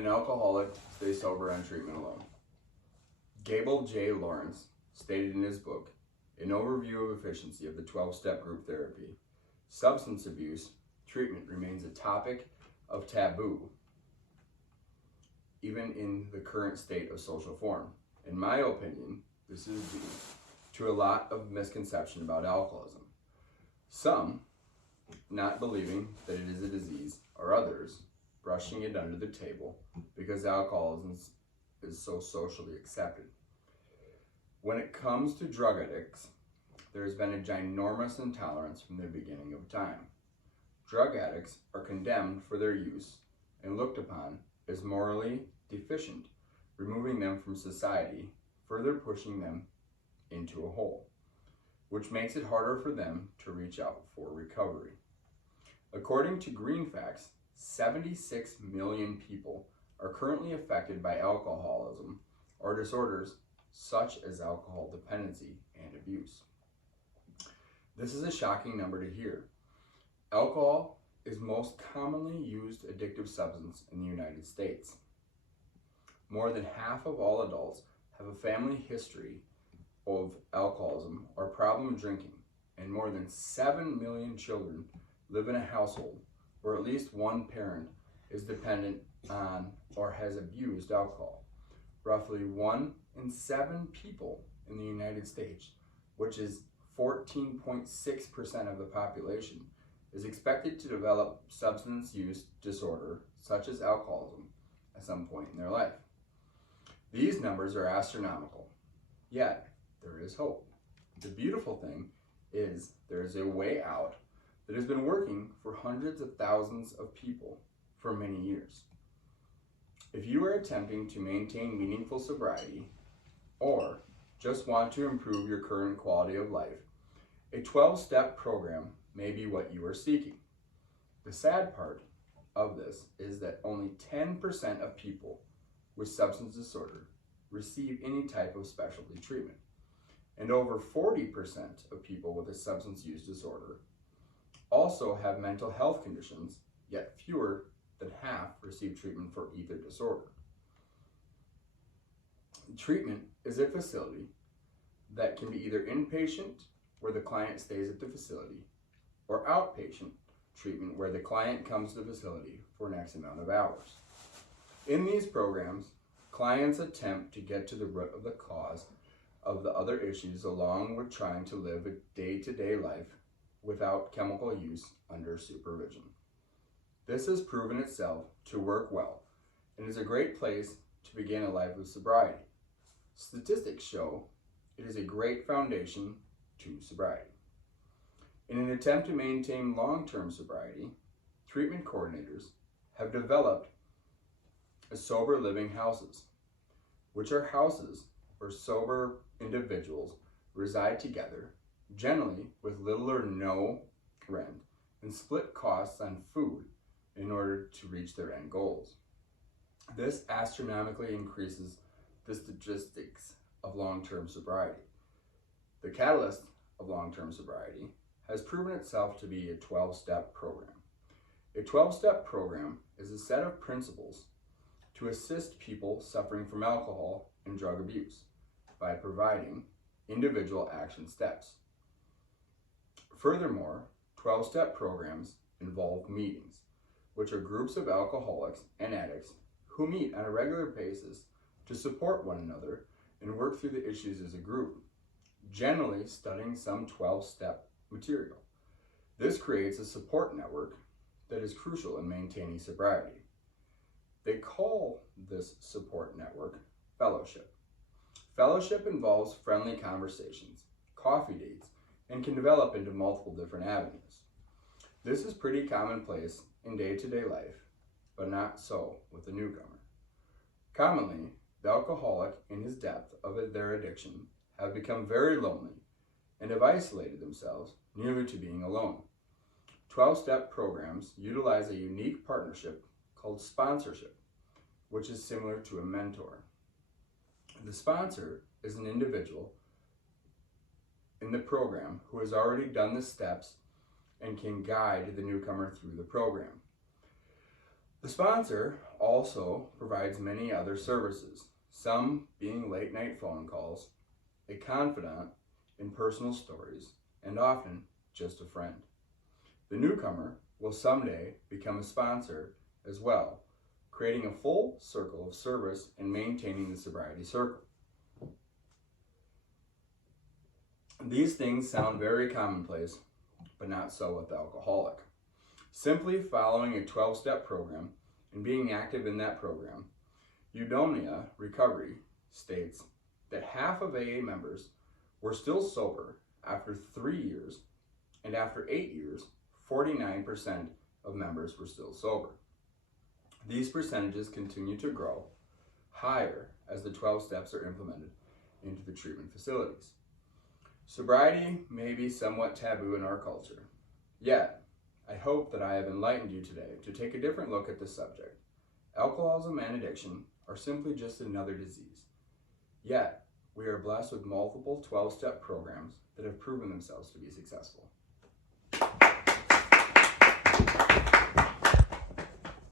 an alcoholic stay sober on treatment alone? Gable J. Lawrence stated in his book, An Overview of Efficiency of the 12-Step Group Therapy, substance abuse treatment remains a topic of taboo, even in the current state of social form. In my opinion, this is due to a lot of misconception about alcoholism. Some not believing that it is a disease, or others brushing it under the table because alcoholism is so socially accepted. When it comes to drug addicts, there has been a ginormous intolerance from the beginning of time. Drug addicts are condemned for their use and looked upon as morally deficient, removing them from society, further pushing them into a hole, which makes it harder for them to reach out for recovery. According to GreenFacts, 76 million people are currently affected by alcoholism or disorders such as alcohol dependency and abuse. This is a shocking number to hear. Alcohol is most commonly used addictive substance in the United States. More than half of all adults have a family history of alcoholism or problem drinking, and more than 7 million children live in a household where at least one parent is dependent on or has abused alcohol. Roughly 1 in 7 people in the United States, which is 14.6% of the population, is expected to develop substance use disorder such as alcoholism at some point in their life. These numbers are astronomical, yet there is hope. The beautiful thing is there is a way out that has been working for hundreds of thousands of people for many years. If you are attempting to maintain meaningful sobriety or just want to improve your current quality of life, a 12-step program may be what you are seeking. The sad part of this is that only 10% of people with substance disorder receive any type of specialty treatment, and over 40% of people with a substance use disorder also have mental health conditions, yet fewer than half receive treatment for either disorder. Treatment is a facility that can be either inpatient, where the client stays at the facility, or outpatient treatment, where the client comes to the facility for an X amount of hours. In these programs, clients attempt to get to the root of the cause of the other issues, along with trying to live a day-to-day life without chemical use under supervision. This has proven itself to work well and is a great place to begin a life of sobriety. Statistics show it is a great foundation to sobriety. In an attempt to maintain long-term sobriety, treatment coordinators have developed sober living houses, which are houses where sober individuals reside together, generally with little or no rent, and split costs on food in order to reach their end goals. This astronomically increases the statistics of long-term sobriety. The catalyst of long-term sobriety has proven itself to be a 12-step program. A 12-step program is a set of principles to assist people suffering from alcohol and drug abuse by providing individual action steps. Furthermore, 12-step programs involve meetings, which are groups of alcoholics and addicts who meet on a regular basis to support one another and work through the issues as a group, generally studying some 12-step material. This creates a support network that is crucial in maintaining sobriety. They call this support network fellowship. Fellowship involves friendly conversations, coffee dates, and can develop into multiple different avenues. This is pretty commonplace in day-to-day life, but not so with the newcomer. Commonly, the alcoholic, in his depth of their addiction, have become very lonely and have isolated themselves nearly to being alone. 12-step programs utilize a unique partnership called sponsorship, which is similar to a mentor. The sponsor is an individual in the program who has already done the steps and can guide the newcomer through the program. The sponsor also provides many other services, some being late night phone calls, a confidant in personal stories, and often just a friend. The newcomer will someday become a sponsor as well, creating a full circle of service and maintaining the sobriety circle. These things sound very commonplace, but not so with the alcoholic. Simply following a 12-step program and being active in that program, Eudaimonia Recovery states that half of AA members were still sober after 3 years, and after 8 years, 49% of members were still sober. These percentages continue to grow higher as the 12 steps are implemented into the treatment facilities. Sobriety may be somewhat taboo in our culture, yet I hope that I have enlightened you today to take a different look at this subject. Alcoholism and addiction are simply just another disease. Yet, we are blessed with multiple 12-step programs that have proven themselves to be successful.